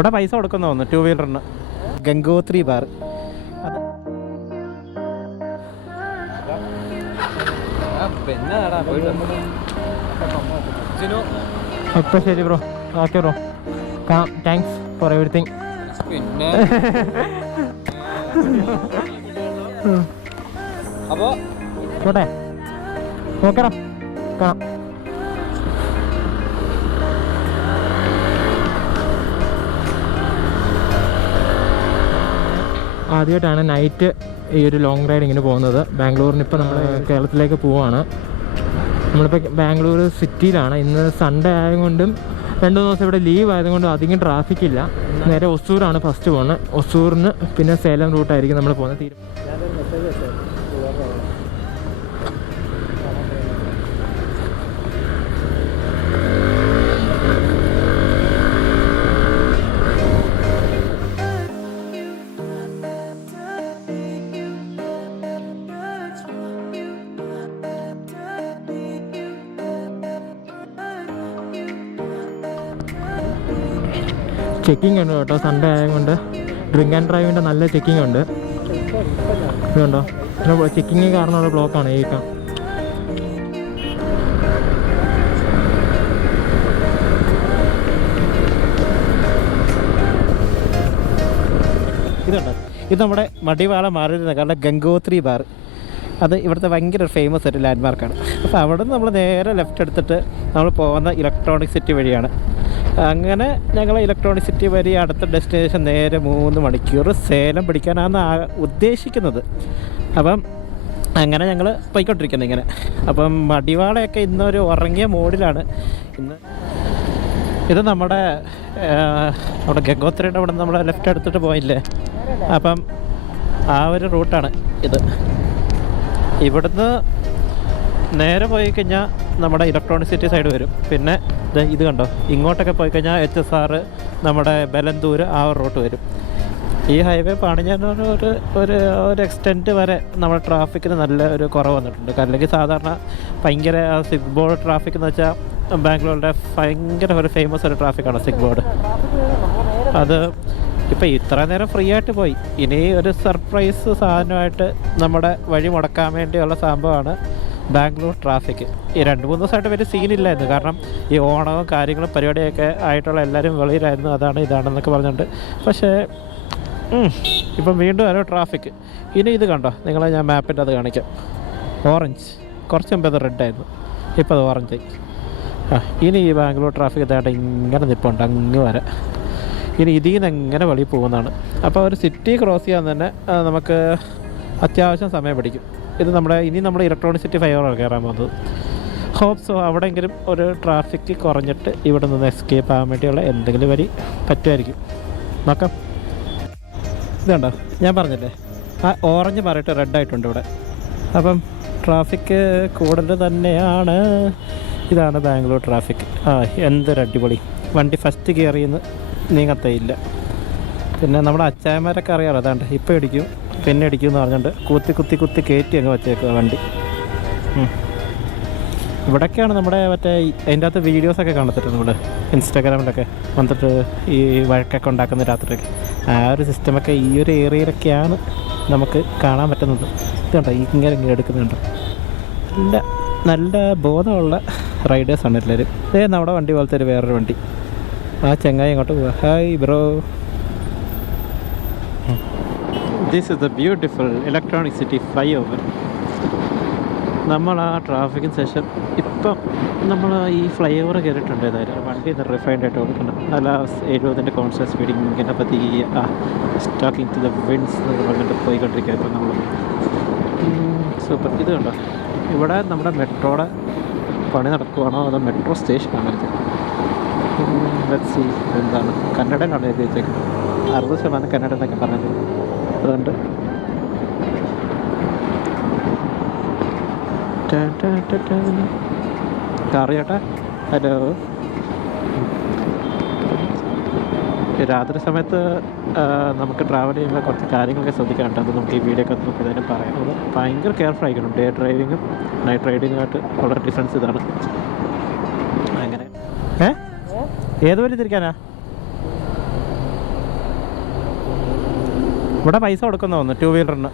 ഇവിടെ പൈസ കൊടുക്കുന്ന തോന്നുന്നു 2 വീലറിന്. ഗംഗോത്രി ബാർ. അപ്പോൾ ശരി bro, okay bro, thanks for everything. പിന്നെ അപ്പോൾ ഓട്ടെ, ഓക്കെടാ, കാണാം. ആദ്യമായിട്ടാണ് നൈറ്റ് ഈ ഒരു ലോങ് റൈഡിങ്ങിന് പോകുന്നത്. ബാംഗ്ലൂരിന് ഇപ്പോൾ നമ്മൾ കേരളത്തിലേക്ക് പോവുകയാണ്. നമ്മളിപ്പോൾ ബാംഗ്ലൂർ സിറ്റിയിലാണ്. ഇന്ന് സൺഡേ ആയതുകൊണ്ടും 2 ദിവസം ഇവിടെ ലീവ് ആയതുകൊണ്ടും അധികം ട്രാഫിക് ഇല്ല. നേരെ ഒസൂറാണ് ഫസ്റ്റ് പോകുന്നത്. ഒസൂറിന് പിന്നെ സേലം റൂട്ടായിരിക്കും നമ്മൾ പോകുന്നത്. ചെക്കിംഗ് ഉണ്ട് കേട്ടോ, സൺഡേ ആയതുകൊണ്ട്. ഡ്രിങ്ക് ആൻഡ് ഡ്രൈവിൻ്റെ നല്ല ചെക്കിംഗ് ഉണ്ട്. ഇതുണ്ടോ, ചെക്കിങ് കാരണമുള്ള ബ്ലോക്കാണ് ഈ ഇതുണ്ട്. ഇത് നമ്മുടെ മടിവാള മാറിയിരുന്ന കാരണം ഗംഗോത്രി ബാർ. അത് ഇവിടുത്തെ ഭയങ്കര ഫേമസ് ഒരു ലാൻഡ് മാർക്കാണ്. അപ്പോൾ അവിടെ നിന്ന് നമ്മൾ നേരെ ലെഫ്റ്റ് എടുത്തിട്ട് നമ്മൾ പോകുന്ന ഇലക്ട്രോണിക് സിറ്റി വഴിയാണ്. അങ്ങനെ ഞങ്ങൾ ഇലക്ട്രോണിക് സിറ്റി വഴി അടുത്ത ഡെസ്റ്റിനേഷൻ നേരെ 3 മണിക്കൂർ സേലം പിടിക്കാനാണ് ഉദ്ദേശിക്കുന്നത്. അപ്പം അങ്ങനെ ഞങ്ങൾ പോയിക്കൊണ്ടിരിക്കുന്നത് ഇങ്ങനെ. അപ്പം മടിവാളയൊക്കെ ഇന്നൊരു ഉറങ്ങിയ മോഡിലാണ് ഇന്ന്. ഇത് നമ്മുടെ ഗംഗോത്രിയുടെ അവിടെ നമ്മൾ ലെഫ്റ്റ് എടുത്തിട്ട് പോയില്ലേ, അപ്പം ആ ഒരു റൂട്ടാണ് ഇത്. ഇവിടുന്ന് നേരെ പോയി കഴിഞ്ഞാൽ നമ്മുടെ ഇലക്ട്രോണിക് സിറ്റി സൈഡ് വരും. പിന്നെ ഇത് കണ്ടോ, ഇങ്ങോട്ടൊക്കെ പോയി കഴിഞ്ഞാൽ HSR, നമ്മുടെ ബലന്തൂർ, ആ ഒരു റൂട്ട് വരും. ഈ ഹൈവേ പണിഞ്ഞ ഒരു എക്സ്റ്റെൻറ്റ് വരെ നമ്മുടെ ട്രാഫിക്കിന് നല്ല ഒരു കുറവ് വന്നിട്ടുണ്ട്. അല്ലെങ്കിൽ സാധാരണ ഭയങ്കര സിഗ് ബോർഡ് ട്രാഫിക് എന്ന് വെച്ചാൽ ബാംഗ്ലൂരിൻ്റെ ഭയങ്കര ഒരു ഫേമസ് ഒരു ട്രാഫിക്കാണ് സിഗ് ബോർഡ്. അത് ഇപ്പോൾ ഇത്ര നേരം ഫ്രീ ആയിട്ട് പോയി. ഇനി ഒരു സർപ്രൈസ് സാധനമായിട്ട് നമ്മുടെ വഴി മുടക്കാൻ വേണ്ടിയുള്ള സംഭവമാണ് ബാംഗ്ലൂർ ട്രാഫിക്. ഈ 2-3 ദിവസമായിട്ട് വലിയ സീനില്ലായിരുന്നു. കാരണം ഈ ഓണവും കാര്യങ്ങളും പരിപാടിയൊക്കെ ആയിട്ടുള്ള എല്ലാവരും വെളിയിലായിരുന്നു. അതാണ് ഇതാണെന്നൊക്കെ പറഞ്ഞിട്ടുണ്ട്. പക്ഷേ ഇപ്പം വീണ്ടും ഒരു ട്രാഫിക്. ഇനി ഇത് കണ്ടോ, നിങ്ങളെ ഞാൻ മാപ്പിൻ്റെ അത് കാണിക്കാം. ഓറഞ്ച്, കുറച്ച് മുമ്പ് അത് റെഡായിരുന്നു, ഇപ്പോൾ അത് ഓറഞ്ചായി. ഇനി ഈ ബാംഗ്ലൂർ ട്രാഫിക് ഇതായിട്ട് ഇങ്ങനെ നിൽപ്പുണ്ട് അങ്ങ് വരെ. ഇനി ഇതിൽ നിന്ന് എങ്ങനെ വെളിയിൽ പോകുന്നതാണ്. അപ്പോൾ ഒരു സിറ്റി ക്രോസ് ചെയ്യാൻ തന്നെ നമുക്ക് അത്യാവശ്യം സമയം പിടിക്കും. ഇത് ഇനി നമ്മുടെ ഇലക്ട്രോണിക് സിറ്റി 5 കയറാൻ പോകുന്നത്. ഹോപ്പ് സോ അവിടെയെങ്കിലും ഒരു ട്രാഫിക് കുറഞ്ഞിട്ട് ഇവിടെ നിന്ന് എസ്കേപ്പ് ആകാൻ വേണ്ടിയുള്ള എന്തെങ്കിലും വഴി പറ്റുമായിരിക്കും. നോക്കാം. ഇതുണ്ടോ, ഞാൻ പറഞ്ഞില്ലേ ആ ഓറഞ്ച് മാറിയിട്ട് റെഡായിട്ടുണ്ട് ഇവിടെ. അപ്പം ട്രാഫിക് കൂടുതൽ തന്നെയാണ്. ഇതാണ് ബാംഗ്ലൂർ ട്രാഫിക്. എന്തൊരു അടിപൊളി. വണ്ടി ഫസ്റ്റ് കയറിയെന്ന് നീങ്ങത്തേയില്ല. പിന്നെ നമ്മുടെ അച്ചായന്മാരൊക്കെ അറിയാമല്ലോ, അതാണ്ട് ഇപ്പോൾ ഇടിക്കും പിന്നെ ഇടിക്കും എന്ന് പറഞ്ഞുകൊണ്ട് കുത്തി കയറ്റി അങ്ങ് വെച്ചേക്കുക വണ്ടി. ഇവിടെയൊക്കെയാണ് നമ്മുടെ അതിൻ്റെ അകത്ത് വീഡിയോസൊക്കെ കാണത്തില്ല നമ്മൾ ഇൻസ്റ്റാഗ്രാമിലൊക്കെ വന്നിട്ട് ഈ വഴക്കൊക്കെ ഉണ്ടാക്കുന്ന രാത്രിയൊക്കെ. ആ ഒരു സിസ്റ്റമൊക്കെ ഈ ഒരു ഏരിയയിലൊക്കെയാണ് നമുക്ക് കാണാൻ പറ്റുന്നത്. ഇതുണ്ടോ, ഇങ്ങനെ എടുക്കുന്നുണ്ട്. നല്ല ബോധമുള്ള റൈഡേഴ്സാണ് എല്ലാവരും. നമ്മുടെ വണ്ടി പോലത്തെ ഒരു വേറൊരു വണ്ടി. ആ ചെങ്ങായി ഇങ്ങോട്ട് പോവാ. Hi bro. This is the beautiful electronic city flyover. നമ്മൾ ആ ട്രാഫിക്കിന് ശേഷം ഇപ്പം നമ്മൾ ഈ ഫ്ലൈ ഓവർ കയറിയിട്ടുണ്ട്. ഏതായാലും വണ്ടി റിഫൈൻഡ് ആയിട്ട് കൊടുക്കണം. നല്ല 70 കോൺസ്റ്റന്റ് സ്പീഡിൽ ഇങ്ങനെ പതിയെ സ്റ്റോക്കിംഗ് ടു ദ വിൻഡ്സ് എന്ന് പറഞ്ഞിട്ട് പോയിക്കൊണ്ടിരിക്കുക. ഇപ്പം നമ്മൾ സൂപ്പർ. ഇത് കണ്ടോ, ഇവിടെ നമ്മുടെ മെട്രോയുടെ പണി നടക്കുവാണോ അതോ മെട്രോ സ്റ്റേഷനാണ് ഇത്? Let's see. എന്താണ് കന്നഡയിലാണ് എഴുതി വെച്ചേക്കുന്നത്. 60% കന്നഡ എന്നൊക്കെ പറഞ്ഞത്. അതുകൊണ്ട് അറിയാട്ടെ. ഹലോ. രാത്രി സമയത്ത് നമുക്ക് ട്രാവൽ ചെയ്യുമ്പോൾ കുറച്ച് കാര്യങ്ങളൊക്കെ ശ്രദ്ധിക്കാനുണ്ട്. അത് നമുക്ക് ഈ വീഡിയോ ഒക്കെ നോക്കിയതിനും പറയാം. അത് ഭയങ്കര കെയർഫുൾ ആയിരിക്കണം. ഡേ ഡ്രൈവിങ്ങും നൈറ്റ് റൈഡിങ്ങുമായിട്ട് വളരെ ഡിഫറൻസ് ഇതാണ്. അങ്ങനെ ഏത് വഴി തിരിക്കാനാ? ഇവിടെ പൈസ കൊടുക്കുന്ന തോന്നുന്നു 2 വീലറിന്.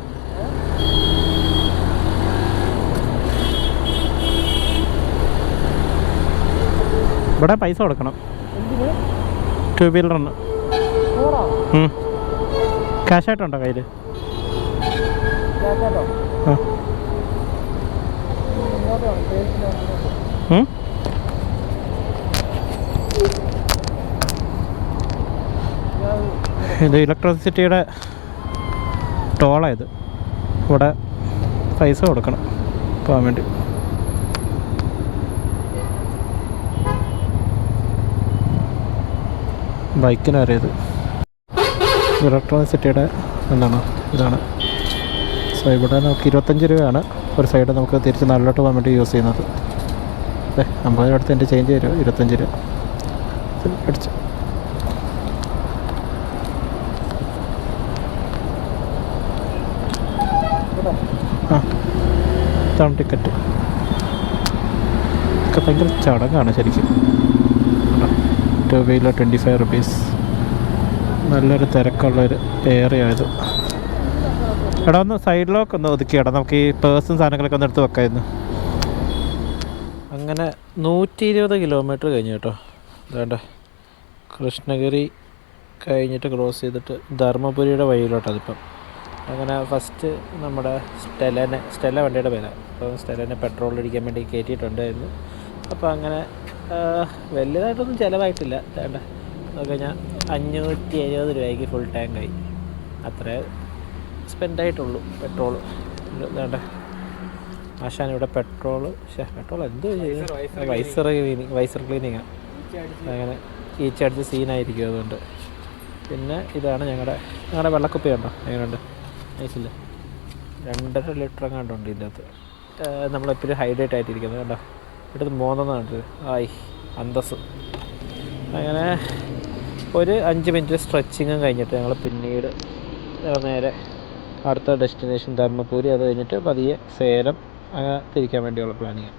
ഇവിടെ പൈസ കൊടുക്കണം 2 വീലറിന്. ക്യാഷ് ആയിട്ടുണ്ടോ കയ്യിൽ? ഇത് ഇലക്ട്രിസിറ്റിയുടെ ടോളായത്. ഇവിടെ പൈസ കൊടുക്കണം പോകാൻ വേണ്ടി. ബൈക്കിന് അറിയത് ഇലക്ട്രോണിസിറ്റിയുടെ എന്താണ് ഇതാണ്. സോ ഇവിടെ നമുക്ക് 25 രൂപയാണ് ഒരു സൈഡ് നമുക്ക് തിരിച്ച് നാട്ടിലോട്ട് പോകാൻ വേണ്ടി യൂസ് ചെയ്യുന്നത്. 50 രൂപ അടുത്ത് എൻ്റെ ചേഞ്ച് തരുമോ? 25 രൂപ അടിച്ചു. ആ ഇതാണ് ടിക്കറ്റ്. ഒക്കെ ഭയങ്കര ചടങ്ങാണ് ശരിക്കും. 2 വീലർ 25 റുപ്പീസ്. നല്ലൊരു തിരക്കുള്ളൊരു ഏരിയ ഇത്. എടാ ഒന്ന് സൈഡിലൊക്കെ ഒന്ന് ഒതുക്കിയടാ, നമുക്ക് ഈ പേഴ്സും സാധനങ്ങളൊക്കെ ഒന്ന് എടുത്ത് വെക്കാമായിരുന്നു. അങ്ങനെ 120 കിലോമീറ്റർ കഴിഞ്ഞു കേട്ടോ. അതാണ്ട് കൃഷ്ണഗിരി കഴിഞ്ഞിട്ട് ക്രോസ് ചെയ്തിട്ട് ധർമ്മപുരിയുടെ വഴിയിലോട്ടതിപ്പം. അങ്ങനെ ഫസ്റ്റ് നമ്മുടെ സ്റ്റെല്ല വണ്ടിയുടെ പേരാണ്. അപ്പോൾ സ്റ്റെല്ലിനെ പെട്രോൾ അടിക്കാൻ വേണ്ടി കയറ്റിയിട്ടുണ്ടായിരുന്നു. അപ്പോൾ അങ്ങനെ വലിയതായിട്ടൊന്നും ചിലവായിട്ടില്ല. വേണ്ട നോക്കിക്കഴിഞ്ഞാൽ 570 രൂപയ്ക്ക് ഫുൾ ടാങ്കായി. അത്രേ സ്പെൻഡായിട്ടുള്ളൂ പെട്രോൾ. വേണ്ട ആശാൻ ഇവിടെ പെട്രോൾ എന്തോ ചെയ്യുന്നത്? വൈസർ ക്ലീനിങ്ങാണ്. അങ്ങനെ ഈച്ചടിച്ച് സീനായിരിക്കും. അതുകൊണ്ട് പിന്നെ ഇതാണ് ഞങ്ങളുടെ വെള്ളക്കുപ്പി കണ്ടോ എങ്ങനെയുണ്ട്? നൈസില്ല. 2.5 ലിറ്റർ എങ്ങാണ്ടുണ്ട് ഇതിൻ്റെ അകത്ത്. നമ്മളെപ്പോഴും ഹൈഡ്രേറ്റ് ആയിട്ടിരിക്കുന്നത് കണ്ടോ. ഇവിടുത്തെ 3 കണ്ടത് ആയി അന്തസ്. അങ്ങനെ ഒരു 5 മിനിറ്റ് സ്ട്രെച്ചിങ്ങും കഴിഞ്ഞിട്ട് ഞങ്ങൾ പിന്നീട് നേരെ അടുത്ത ഡെസ്റ്റിനേഷൻ ധർമ്മപുരി. അത് കഴിഞ്ഞിട്ട് പതിയെ സേലം അങ്ങനെ തിരിക്കാൻ വേണ്ടിയുള്ള പ്ലാനിങ്.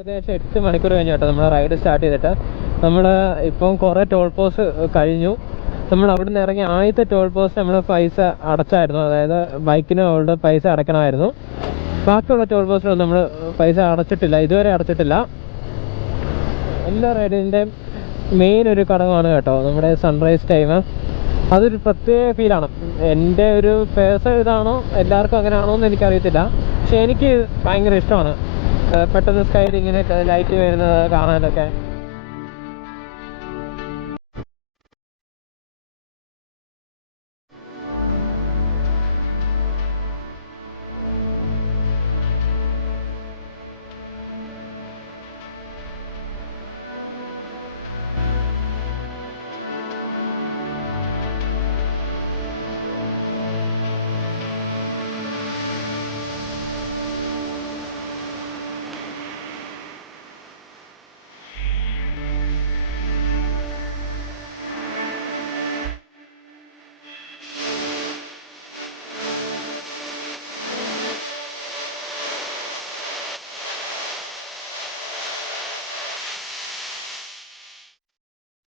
ഏകദേശം 8 മണിക്കൂർ കഴിഞ്ഞു കേട്ടോ നമ്മൾ റൈഡ് സ്റ്റാർട്ട് ചെയ്തിട്ട്. നമ്മൾ ഇപ്പം കുറേ ടോൾ പോസ്റ്റ് കഴിഞ്ഞു. നമ്മൾ അവിടെ നിന്ന് ഇറങ്ങി ആദ്യത്തെ ടോൾ പോസ്റ്റ് നമ്മൾ പൈസ അടച്ചായിരുന്നു. അതായത് ബൈക്കിന് അവളുടെ പൈസ അടയ്ക്കണമായിരുന്നു. ബാക്കിയുള്ള ടോൾ പോസ്റ്റിലൊന്നും നമ്മൾ പൈസ അടച്ചിട്ടില്ല, ഇതുവരെ അടച്ചിട്ടില്ല. എല്ലാ റൈഡിൻ്റെയും മെയിൻ ഒരു ഘടകമാണ് കേട്ടോ നമ്മുടെ സൺറൈസ് ടൈം. അതൊരു പ്രത്യേക ഫീലാണ്. എൻ്റെ ഒരു പേഴ്സണൽ ഇതാണോ എല്ലാവർക്കും അങ്ങനെയാണോ എന്ന് എനിക്കറിയത്തില്ല. പക്ഷെ എനിക്ക് ഭയങ്കര ഇഷ്ടമാണ് പെട്ടെന്ന് സ്കൈയിൽ ഇങ്ങനെ ലൈറ്റ് വരുന്നത് കാണാനൊക്കെ.